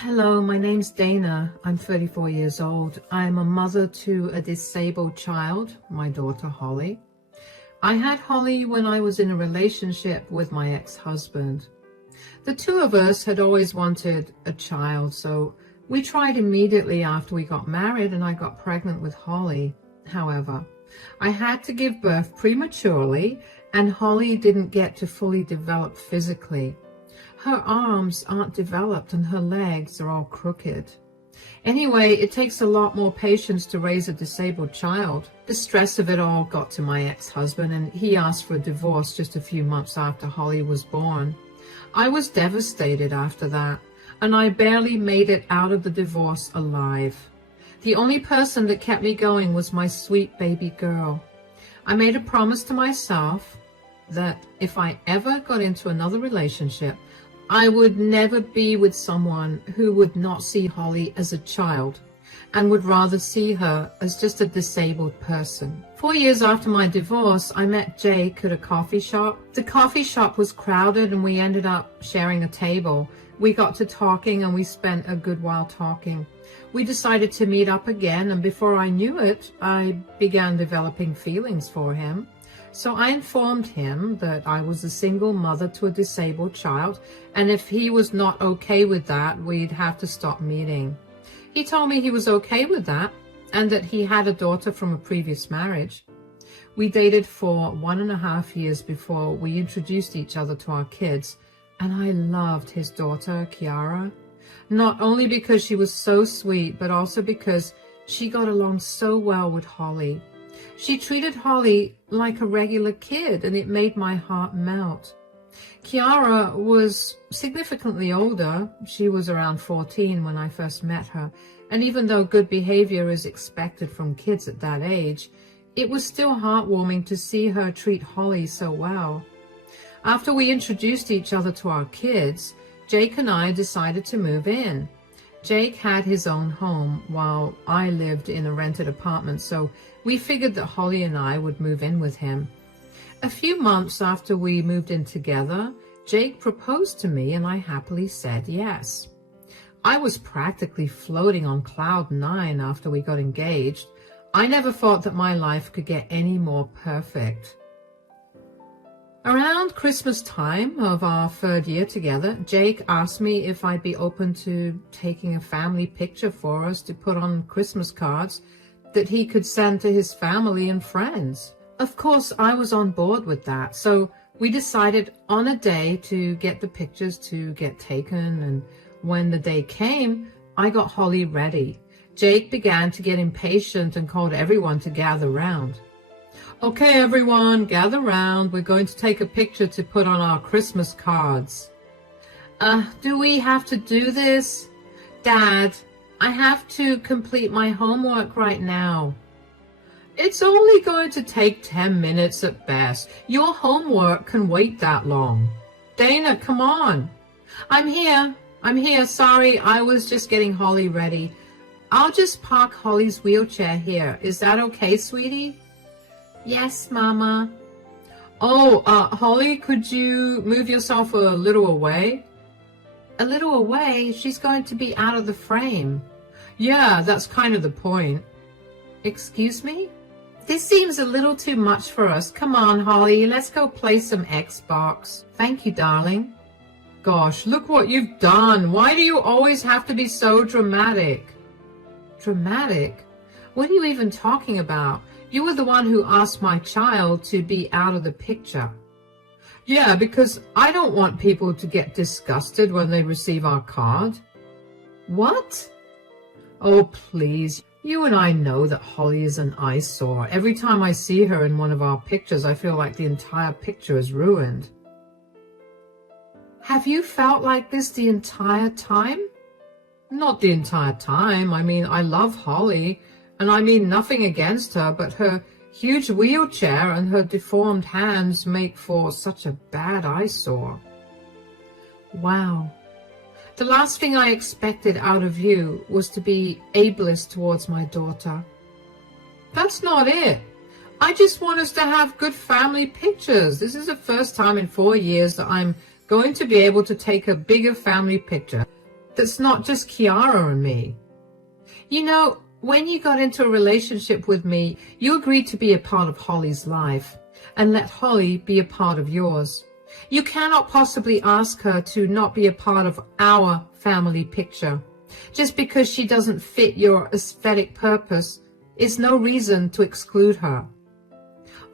Hello, my name's Dana. I'm 34 years old. I'm a mother to a disabled child, my daughter Holly. I had Holly when I was in a relationship with my ex-husband. The two of us had always wanted a child, so we tried immediately after we got married and I got pregnant with Holly. However, I had to give birth prematurely and Holly didn't get to fully develop physically. Her arms aren't developed and her legs are all crooked. Anyway, it takes a lot more patience to raise a disabled child. The stress of it all got to my ex-husband and he asked for a divorce just a few months after Holly was born. I was devastated after that, and I barely made it out of the divorce alive. The only person that kept me going was my sweet baby girl. I made a promise to myself that if I ever got into another relationship, I would never be with someone who would not see Holly as a child and would rather see her as just a disabled person. 4 years after my divorce, I met Jake at a coffee shop. The coffee shop was crowded and we ended up sharing a table. We got to talking and we spent a good while talking. We decided to meet up again, and before I knew it, I began developing feelings for him. So I informed him that I was a single mother to a disabled child, and if he was not okay with that, we'd have to stop meeting. He told me he was okay with that, and that he had a daughter from a previous marriage. We dated for 1.5 years before we introduced each other to our kids, and I loved his daughter, Kiara. Not only because she was so sweet, but also because she got along so well with Holly. She treated Holly like a regular kid, and it made my heart melt. Kiara was significantly older. She was around 14 when I first met her, and even though good behavior is expected from kids at that age, it was still heartwarming to see her treat Holly so well. After we introduced each other to our kids, Jake and I decided to move in. Jake had his own home while I lived in a rented apartment, so we figured that Holly and I would move in with him. A few months after we moved in together, Jake proposed to me and I happily said yes. I was practically floating on cloud 9 after we got engaged. I never thought that my life could get any more perfect. Around Christmas time of our 3rd year together, Jake asked me if I'd be open to taking a family picture for us to put on Christmas cards that he could send to his family and friends. Of course, I was on board with that, so we decided on a day to get the pictures to get taken, and when the day came, I got Holly ready. Jake began to get impatient and called everyone to gather round. Okay, everyone, gather round. We're going to take a picture to put on our Christmas cards. Do we have to do this? Dad, I have to complete my homework right now. It's only going to take 10 minutes at best. Your homework can wait that long. Dana, come on. I'm here. Sorry, I was just getting Holly ready. I'll just park Holly's wheelchair here. Is that okay, sweetie? Yes, Mama. Oh, Holly, could you move yourself a little away? A little away? She's going to be out of the frame. Yeah, that's kind of the point. Excuse me? This seems a little too much for us. Come on, Holly, let's go play some Xbox. Thank you, darling. Gosh, look what you've done. Why do you always have to be so dramatic? Dramatic? What are you even talking about? You were the one who asked my child to be out of the picture. Yeah, because I don't want people to get disgusted when they receive our card. What? Oh, please. You and I know that Holly is an eyesore. Every time I see her in one of our pictures, I feel like the entire picture is ruined. Have you felt like this the entire time? Not the entire time. I mean, I love Holly, and I mean nothing against her, but her huge wheelchair and her deformed hands make for such a bad eyesore. Wow. The last thing I expected out of you was to be ableist towards my daughter. That's not it. I just want us to have good family pictures. This is the first time in 4 years that I'm going to be able to take a bigger family picture. that's not just Kiara and me. You know, when you got into a relationship with me, you agreed to be a part of Holly's life and let Holly be a part of yours. You cannot possibly ask her to not be a part of our family picture. Just because she doesn't fit your aesthetic purpose is no reason to exclude her.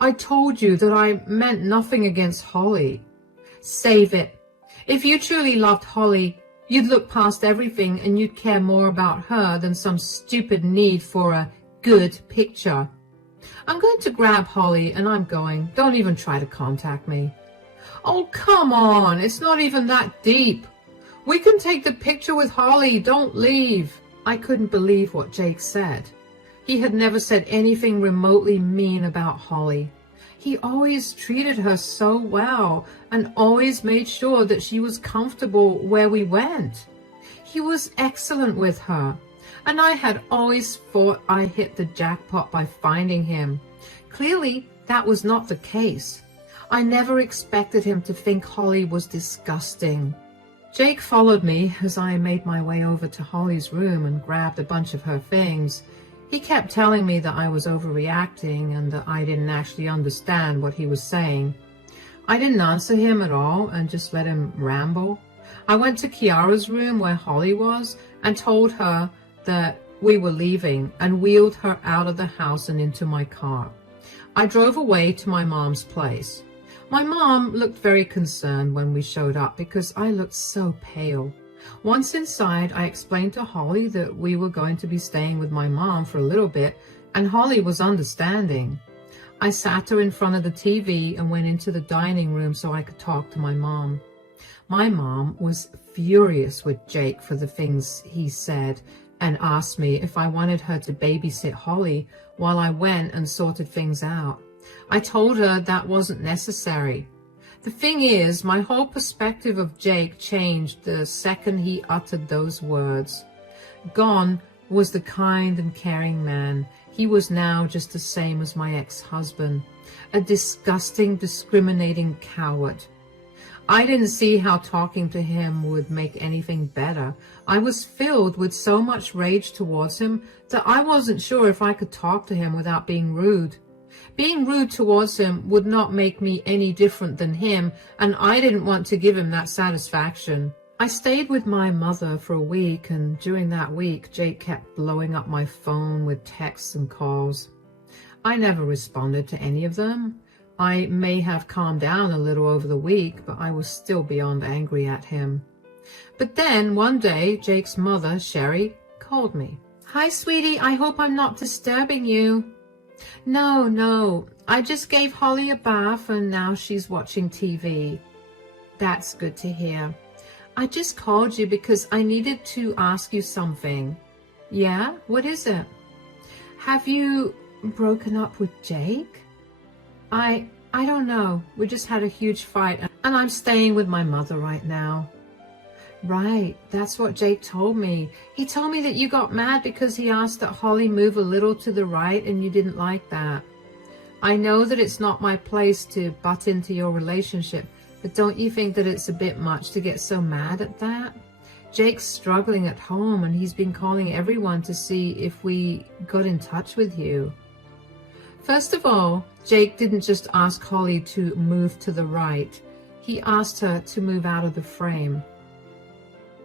I told you that I meant nothing against Holly. Save it. If you truly loved Holly, you'd look past everything and you'd care more about her than some stupid need for a good picture. I'm going to grab Holly and I'm going. Don't even try to contact me. Oh, come on. It's not even that deep. We can take the picture with Holly. Don't leave. I couldn't believe what Jake said. He had never said anything remotely mean about Holly. He always treated her so well and always made sure that she was comfortable where we went. He was excellent with her, and I had always thought I hit the jackpot by finding him. Clearly, that was not the case. I never expected him to think Holly was disgusting. Jake followed me as I made my way over to Holly's room and grabbed a bunch of her things. He kept telling me that I was overreacting and that I didn't actually understand what he was saying. I didn't answer him at all and just let him ramble. I went to Kiara's room where Holly was and told her that we were leaving and wheeled her out of the house and into my car. I drove away to my mom's place. My mom looked very concerned when we showed up because I looked so pale. Once inside, I explained to Holly that we were going to be staying with my mom for a little bit, and Holly was understanding. I sat her in front of the TV and went into the dining room so I could talk to my mom. My mom was furious with Jake for the things he said and asked me if I wanted her to babysit Holly while I went and sorted things out. I told her that wasn't necessary. The thing is, my whole perspective of Jake changed the second he uttered those words. Gone was the kind and caring man. He was now just the same as my ex-husband, a disgusting, discriminating coward. I didn't see how talking to him would make anything better. I was filled with so much rage towards him that I wasn't sure if I could talk to him without being rude. Being rude towards him would not make me any different than him, and I didn't want to give him that satisfaction. I stayed with my mother for a week, and during that week, Jake kept blowing up my phone with texts and calls. I never responded to any of them. I may have calmed down a little over the week, but I was still beyond angry at him. But then, one day, Jake's mother, Sherry, called me. "Hi, sweetie, I hope I'm not disturbing you." No, I just gave Holly a bath and now she's watching TV. That's good to hear. I just called you because I needed to ask you something. Yeah? What is it? Have you broken up with Jake? I don't know. We just had a huge fight and I'm staying with my mother right now. Right, that's what Jake told me. He told me that you got mad because he asked that Holly move a little to the right and you didn't like that. I know that it's not my place to butt into your relationship, but don't you think that it's a bit much to get so mad at that? Jake's struggling at home and he's been calling everyone to see if we got in touch with you. First of all, Jake didn't just ask Holly to move to the right. He asked her to move out of the frame.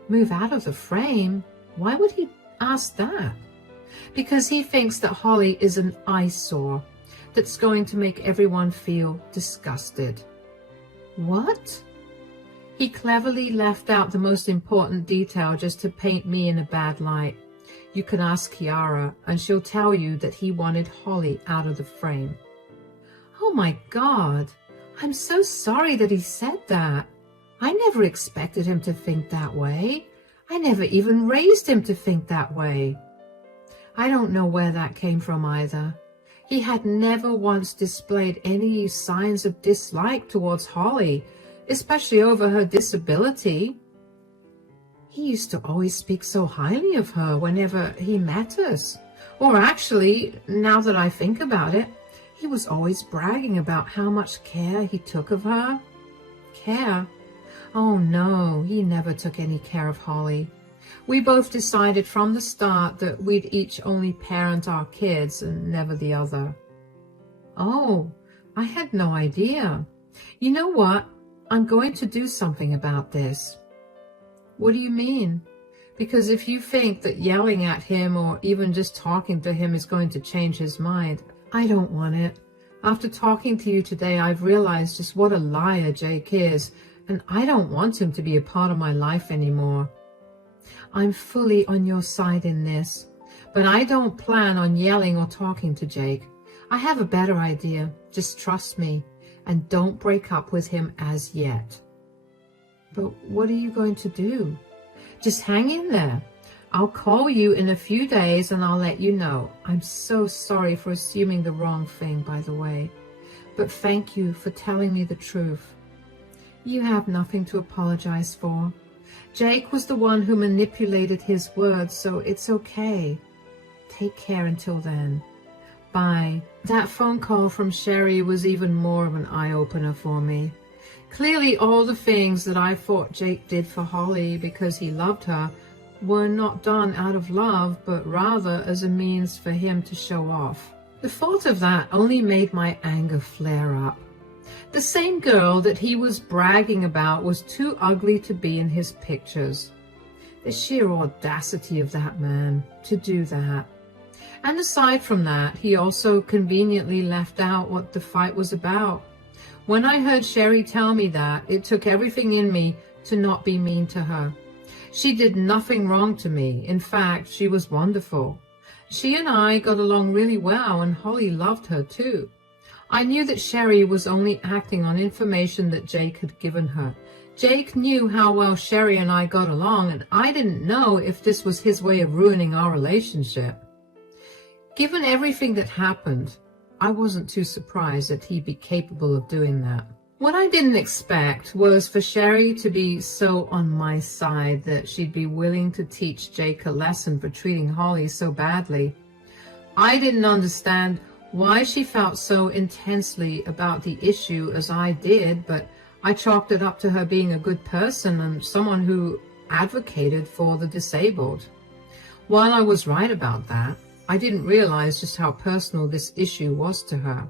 Move out of the frame? Why would he ask that? Because he thinks that Holly is an eyesore that's going to make everyone feel disgusted. What? He cleverly left out the most important detail just to paint me in a bad light. You can ask Kiara and she'll tell you that he wanted Holly out of the frame. Oh my God, I'm so sorry that he said that. I never expected him to think that way. I never even raised him to think that way. I don't know where that came from either. He had never once displayed any signs of dislike towards Holly, especially over her disability. He used to always speak so highly of her whenever he met us. Or actually, now that I think about it, he was always bragging about how much care he took of her. Care? Oh no, he never took any care of Holly. We both decided from the start that we'd each only parent our kids and never the other. Oh, I had no idea. You know what? I'm going to do something about this. What do you mean? Because if you think that yelling at him or even just talking to him is going to change his mind, I don't want it. After talking to you today, I've realized just what a liar Jake is, and I don't want him to be a part of my life anymore. I'm fully on your side in this, but I don't plan on yelling or talking to Jake. I have a better idea. Just trust me, and don't break up with him as yet. But what are you going to do? Just hang in there. I'll call you in a few days and I'll let you know. I'm so sorry for assuming the wrong thing, by the way. But thank you for telling me the truth. You have nothing to apologize for. Jake was the one who manipulated his words, so it's okay. Take care until then. Bye. That phone call from Sherry was even more of an eye-opener for me. Clearly all the things that I thought Jake did for Holly because he loved her were not done out of love, but rather as a means for him to show off. The thought of that only made my anger flare up. The same girl that he was bragging about was too ugly to be in his pictures. The sheer audacity of that man to do that. And aside from that, he also conveniently left out what the fight was about. When I heard Sherry tell me that, it took everything in me to not be mean to her. She did nothing wrong to me. In fact, she was wonderful. She and I got along really well, and Holly loved her too. I knew that Sherry was only acting on information that Jake had given her. Jake knew how well Sherry and I got along, and I didn't know if this was his way of ruining our relationship. Given everything that happened, I wasn't too surprised that he'd be capable of doing that. What I didn't expect was for Sherry to be so on my side that she'd be willing to teach Jake a lesson for treating Holly so badly. I didn't understand why she felt so intensely about the issue as I did, but I chalked it up to her being a good person and someone who advocated for the disabled. While I was right about that, I didn't realize just how personal this issue was to her.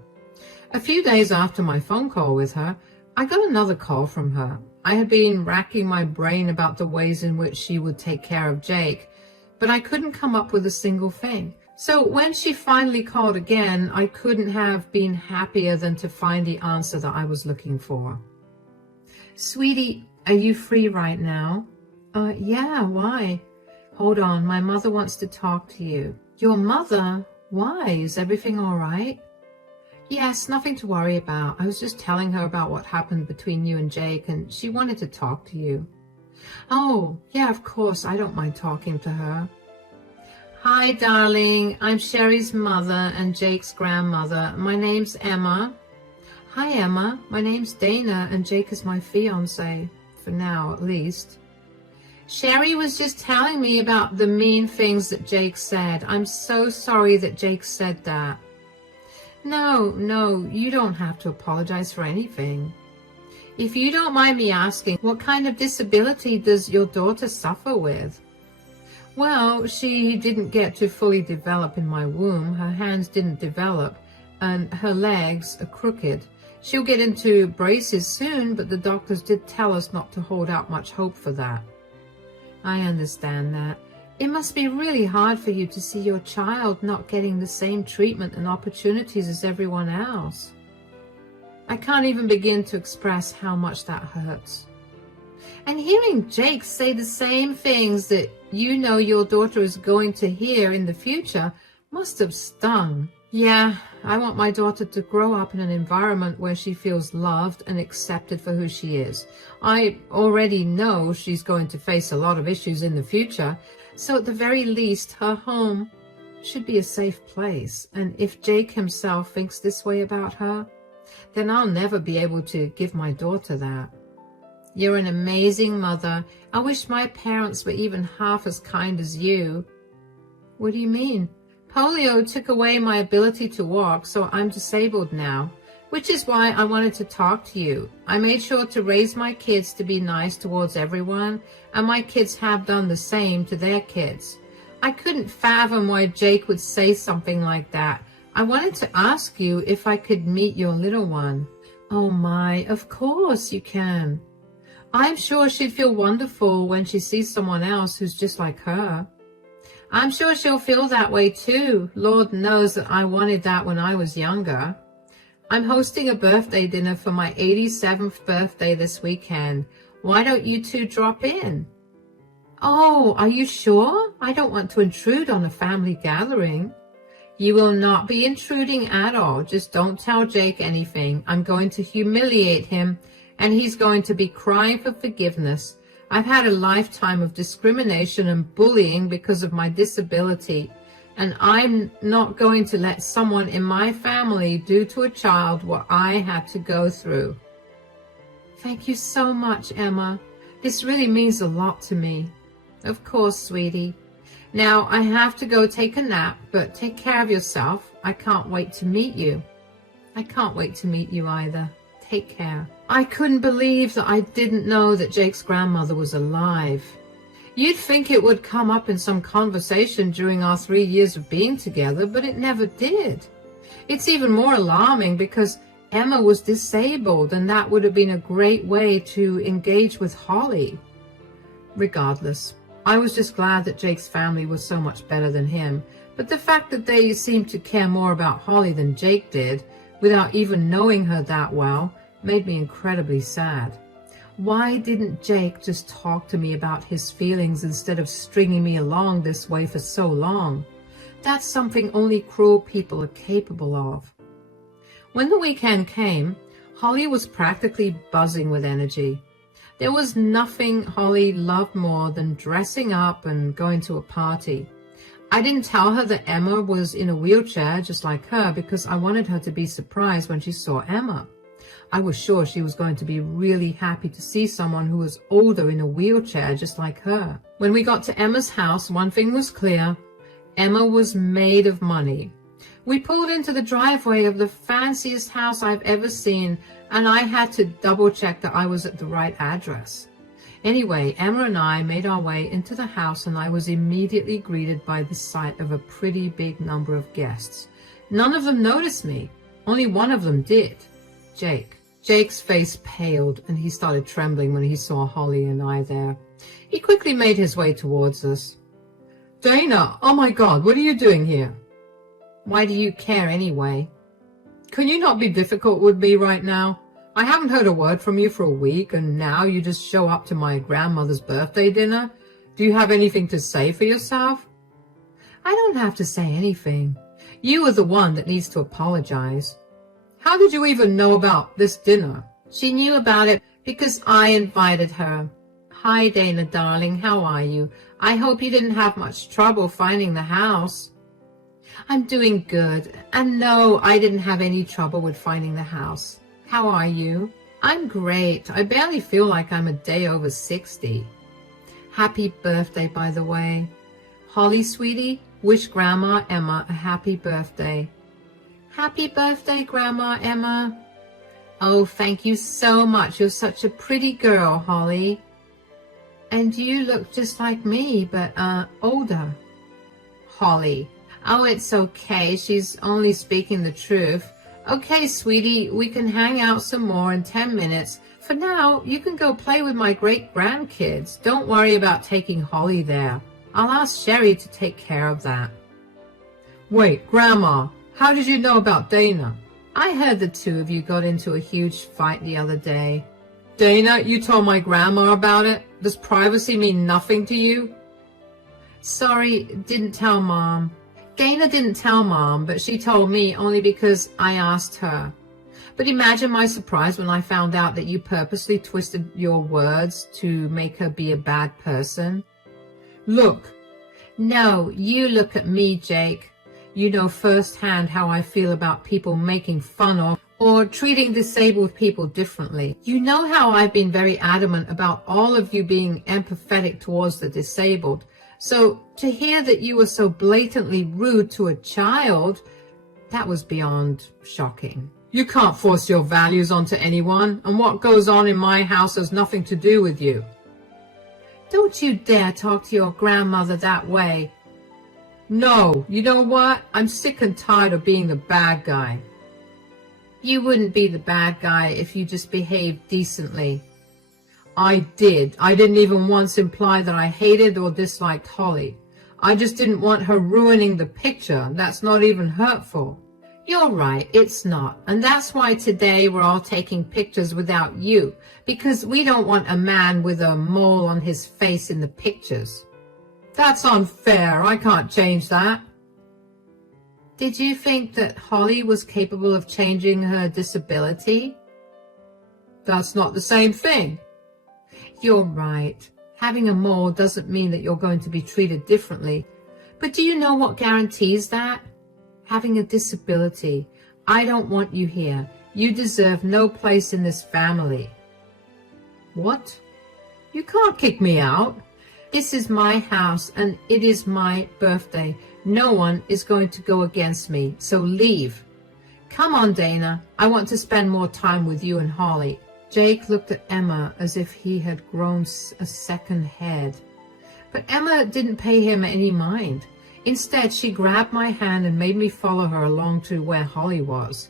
A few days after my phone call with her, I got another call from her. I had been racking my brain about the ways in which she would take care of Jake, but I couldn't come up with a single thing. So when she finally called again, I couldn't have been happier than to find the answer that I was looking for. Sweetie, are you free right now? Yeah, why? Hold on, my mother wants to talk to you. Your mother? Why? Is everything all right? Yes, nothing to worry about. I was just telling her about what happened between you and Jake, and she wanted to talk to you. Oh, yeah, of course, I don't mind talking to her. Hi, darling. I'm Sherry's mother and Jake's grandmother. My name's Emma. Hi, Emma. My name's Dana, and Jake is my fiancé. For now, at least. Sherry was just telling me about the mean things that Jake said. I'm so sorry that Jake said that. No, you don't have to apologize for anything. If you don't mind me asking, what kind of disability does your daughter suffer with? Well, she didn't get to fully develop in my womb. Her hands didn't develop, and her legs are crooked. She'll get into braces soon, but the doctors did tell us not to hold out much hope for that. I understand that. It must be really hard for you to see your child not getting the same treatment and opportunities as everyone else. I can't even begin to express how much that hurts. And hearing Jake say the same things that you know your daughter is going to hear in the future must have stung. Yeah, I want my daughter to grow up in an environment where she feels loved and accepted for who she is. I already know she's going to face a lot of issues in the future, so at the very least, her home should be a safe place. And if Jake himself thinks this way about her, then I'll never be able to give my daughter that. You're an amazing mother. I wish my parents were even half as kind as you. What do you mean? Polio took away my ability to walk, so I'm disabled now. which is why I wanted to talk to you. I made sure to raise my kids to be nice towards everyone, and my kids have done the same to their kids. I couldn't fathom why Jake would say something like that. I wanted to ask you if I could meet your little one. Oh my, of course you can. I'm sure she'd feel wonderful when she sees someone else who's just like her. I'm sure she'll feel that way too. Lord knows that I wanted that when I was younger. I'm hosting a birthday dinner for my 87th birthday this weekend. Why don't you two drop in? Oh, are you sure? I don't want to intrude on a family gathering. You will not be intruding at all. Just don't tell Jake anything. I'm going to humiliate him, and he's going to be crying for forgiveness. I've had a lifetime of discrimination and bullying because of my disability, and I'm not going to let someone in my family do to a child what I had to go through. Thank you so much, Emma. This really means a lot to me. Of course, sweetie. Now, I have to go take a nap, but take care of yourself. I can't wait to meet you. I can't wait to meet you either. Take care. I couldn't believe that I didn't know that Jake's grandmother was alive. You'd think it would come up in some conversation during our 3 years of being together, but it never did. It's even more alarming because Emma was disabled, and that would have been a great way to engage with Holly. Regardless, I was just glad that Jake's family was so much better than him, but the fact that they seemed to care more about Holly than Jake did, without even knowing her that well, made me incredibly sad. Why didn't Jake just talk to me about his feelings instead of stringing me along this way for so long? That's something only cruel people are capable of. When the weekend came, Holly was practically buzzing with energy. There was nothing Holly loved more than dressing up and going to a party. I didn't tell her that Emma was in a wheelchair just like her because I wanted her to be surprised when she saw Emma. I was sure she was going to be really happy to see someone who was older in a wheelchair just like her. When we got to Emma's house, one thing was clear. Emma was made of money. We pulled into the driveway of the fanciest house I've ever seen, and I had to double check that I was at the right address. Anyway, Emma and I made our way into the house, and I was immediately greeted by the sight of a pretty big number of guests. None of them noticed me. Only one of them did. Jake. Jake's face paled, and he started trembling when he saw Holly and I there. He quickly made his way towards us. Dana, oh my God, what are you doing here? Why do you care anyway? Can you not be difficult with me right now? I haven't heard a word from you for a week, and now you just show up to my grandmother's birthday dinner? Do you have anything to say for yourself? I don't have to say anything. You are the one that needs to apologize. How did you even know about this dinner? She knew about it because I invited her. Hi, Dana, darling. How are you? I hope you didn't have much trouble finding the house. I'm doing good. And no, I didn't have any trouble with finding the house. How are you? I'm great. I barely feel like I'm a day over 60. Happy birthday, by the way. Holly, sweetie, wish Grandma Emma a happy birthday. Happy birthday, Grandma Emma. Oh, thank you so much. You're such a pretty girl, Holly. And you look just like me, but older. Holly. Oh, it's okay. She's only speaking the truth. Okay, sweetie, we can hang out some more in 10 minutes. For now, you can go play with my great-grandkids. Don't worry about taking Holly there. I'll ask Sherry to take care of that. Wait, Grandma, how did you know about Dana? I heard the two of you got into a huge fight the other day. Dana, you told my grandma about it? Does privacy mean nothing to you? Sorry, didn't tell Mom. Dana didn't tell Mom, but she told me only because I asked her. But imagine my surprise when I found out that you purposely twisted your words to make her be a bad person. Look. No, you look at me, Jake. You know firsthand how I feel about people making fun of or treating disabled people differently. You know how I've been very adamant about all of you being empathetic towards the disabled. So to hear that you were so blatantly rude to a child, that was beyond shocking. You can't force your values onto anyone, and what goes on in my house has nothing to do with you. Don't you dare talk to your grandmother that way. No, you know what? I'm sick and tired of being the bad guy. You wouldn't be the bad guy if you just behaved decently. I did. I didn't even once imply that I hated or disliked Holly. I just didn't want her ruining the picture. That's not even hurtful. You're right, it's not. And that's why today we're all taking pictures without you, because we don't want a man with a mole on his face in the pictures. That's unfair. I can't change that. Did you think that Holly was capable of changing her disability? That's not the same thing. You're right. Having a mole doesn't mean that you're going to be treated differently. But do you know what guarantees that? Having a disability. I don't want you here. You deserve no place in this family. What? You can't kick me out. This is my house and it is my birthday. No one is going to go against me, so leave. Come on, Dana. I want to spend more time with you and Holly. Jake looked at Emma as if he had grown a second head. But Emma didn't pay him any mind. Instead, she grabbed my hand and made me follow her along to where Holly was.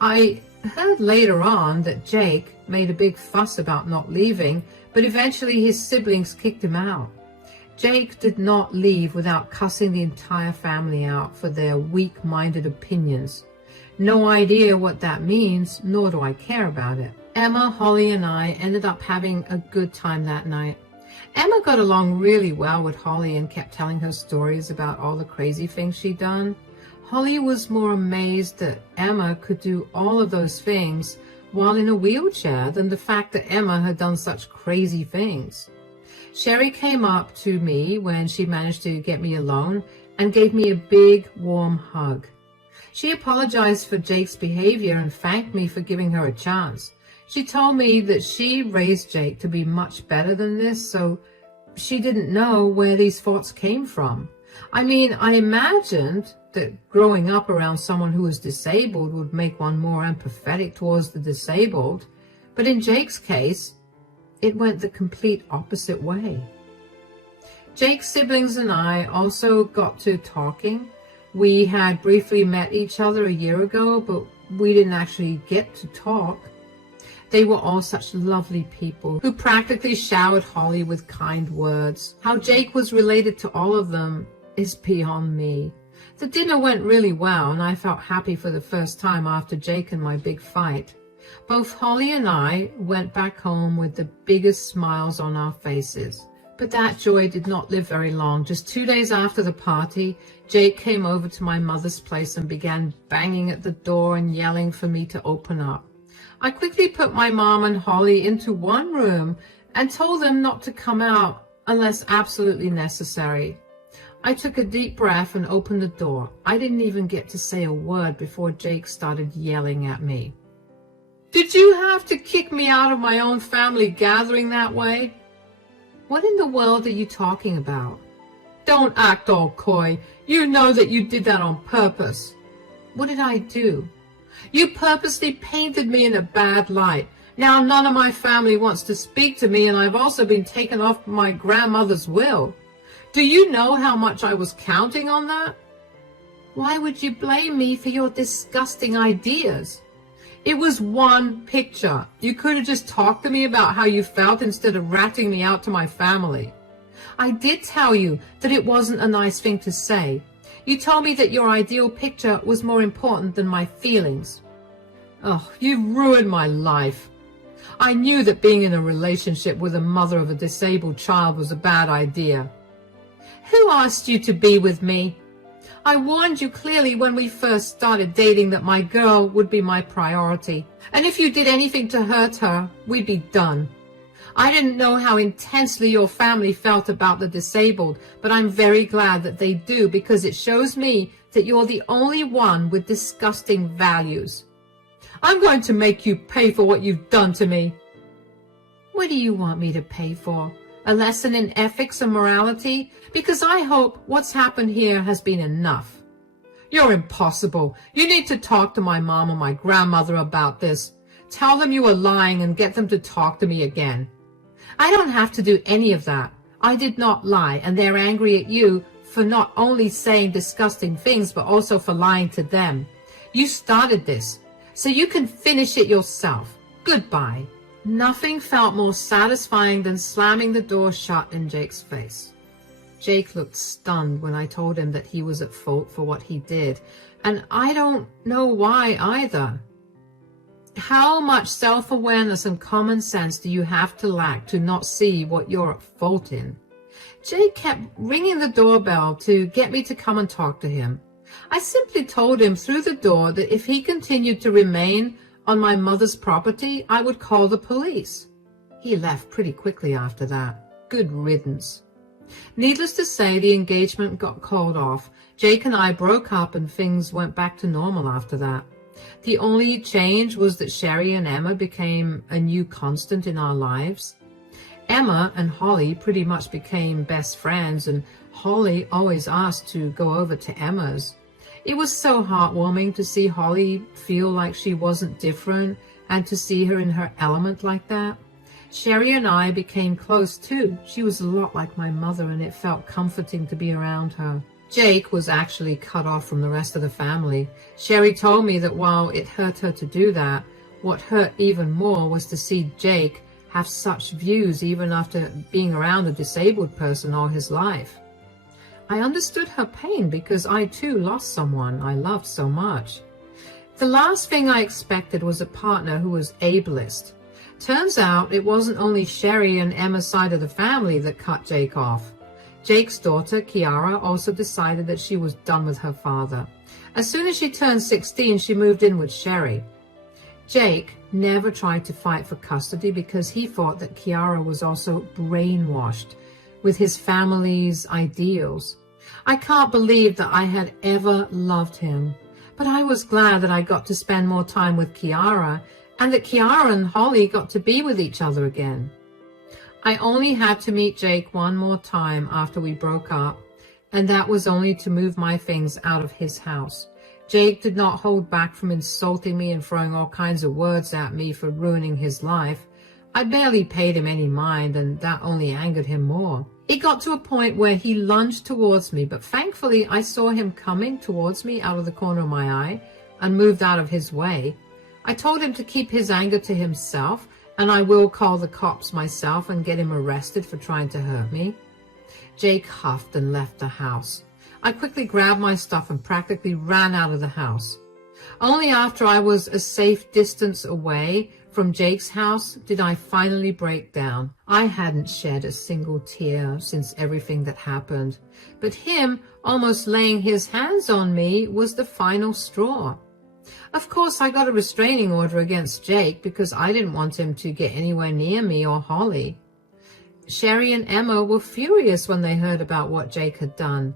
I heard later on that Jake made a big fuss about not leaving, but eventually his siblings kicked him out. Jake did not leave without cussing the entire family out for their weak-minded opinions. No idea what that means, nor do I care about it. Emma, Holly, and I ended up having a good time that night. Emma got along really well with Holly and kept telling her stories about all the crazy things she'd done. Holly was more amazed that Emma could do all of those things while in a wheelchair than the fact that Emma had done such crazy things. Sherry came up to me when she managed to get me alone and gave me a big, warm hug. She apologized for Jake's behavior and thanked me for giving her a chance. She told me that she raised Jake to be much better than this, so she didn't know where these thoughts came from. I mean, I imagined that growing up around someone who was disabled would make one more empathetic towards the disabled, but in Jake's case, it went the complete opposite way. Jake's siblings and I also got to talking. We had briefly met each other a year ago, but we didn't actually get to talk. They were all such lovely people who practically showered Holly with kind words. How Jake was related to all of them is beyond me. The dinner went really well, and I felt happy for the first time after Jake and my big fight. Both Holly and I went back home with the biggest smiles on our faces. But that joy did not live very long. Just 2 days after the party, Jake came over to my mother's place and began banging at the door and yelling for me to open up. I quickly put my mom and Holly into one room and told them not to come out unless absolutely necessary. I took a deep breath and opened the door. I didn't even get to say a word before Jake started yelling at me. Did you have to kick me out of my own family gathering that way? What in the world are you talking about? Don't act all coy. You know that you did that on purpose. What did I do? You purposely painted me in a bad light. Now none of my family wants to speak to me, and I've also been taken off my grandmother's will. Do you know how much I was counting on that? Why would you blame me for your disgusting ideas? It was one picture. You could have just talked to me about how you felt instead of ratting me out to my family. I did tell you that it wasn't a nice thing to say. You told me that your ideal picture was more important than my feelings. Oh, you ruined my life. I knew that being in a relationship with a mother of a disabled child was a bad idea. Who asked you to be with me? I warned you clearly when we first started dating that my girl would be my priority, and if you did anything to hurt her, we'd be done. I didn't know how intensely your family felt about the disabled, but I'm very glad that they do, because it shows me that you're the only one with disgusting values. I'm going to make you pay for what you've done to me. What do you want me to pay for? A lesson in ethics and morality? Because I hope what's happened here has been enough. You're impossible. You need to talk to my mom or my grandmother about this. Tell them you are lying and get them to talk to me again. I don't have to do any of that. I did not lie, and they're angry at you for not only saying disgusting things, but also for lying to them. You started this, so you can finish it yourself. Goodbye. Nothing felt more satisfying than slamming the door shut in Jake's face. Jake looked stunned when I told him that he was at fault for what he did, and I don't know why either. How much self-awareness and common sense do you have to lack to not see what you're at fault in? Jake kept ringing the doorbell to get me to come and talk to him. I simply told him through the door that if he continued to remain on my mother's property, I would call the police. He left pretty quickly after that. Good riddance. Needless to say, the engagement got called off. Jake and I broke up and things went back to normal after that. The only change was that Sherry and Emma became a new constant in our lives. Emma and Holly pretty much became best friends, and Holly always asked to go over to Emma's. It was so heartwarming to see Holly feel like she wasn't different and to see her in her element like that. Sherry and I became close too. She was a lot like my mother, and it felt comforting to be around her. Jake was actually cut off from the rest of the family. Sherry told me that while it hurt her to do that, what hurt even more was to see Jake have such views even after being around a disabled person all his life. I understood her pain because I too lost someone I loved so much. The last thing I expected was a partner who was ableist. Turns out it wasn't only Sherry and Emma's side of the family that cut Jake off. Jake's daughter, Kiara, also decided that she was done with her father. As soon as she turned 16, she moved in with Sherry. Jake never tried to fight for custody because he thought that Kiara was also brainwashed with his family's ideals. I can't believe that I had ever loved him, but I was glad that I got to spend more time with Kiara and that Kiara and Holly got to be with each other again. I only had to meet Jake one more time after we broke up, and that was only to move my things out of his house. Jake did not hold back from insulting me and throwing all kinds of words at me for ruining his life. I barely paid him any mind, and that only angered him more. It got to a point where he lunged towards me, but thankfully I saw him coming towards me out of the corner of my eye and moved out of his way. I told him to keep his anger to himself, and I will call the cops myself and get him arrested for trying to hurt me. Jake huffed and left the house. I quickly grabbed my stuff and practically ran out of the house. Only after I was a safe distance away from Jake's house did I finally break down. I hadn't shed a single tear since everything that happened, but him almost laying his hands on me was the final straw. Of course, I got a restraining order against Jake because I didn't want him to get anywhere near me or Holly. Sherry and Emma were furious when they heard about what Jake had done,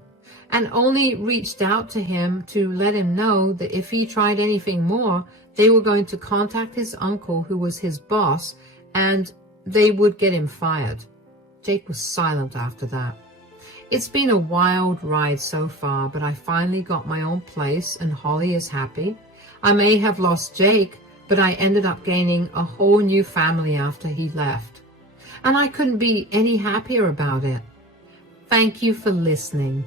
and only reached out to him to let him know that if he tried anything more, they were going to contact his uncle, who was his boss, and they would get him fired. Jake was silent after that. It's been a wild ride so far, but I finally got my own place and Holly is happy. I may have lost Jake, but I ended up gaining a whole new family after he left. And I couldn't be any happier about it. Thank you for listening.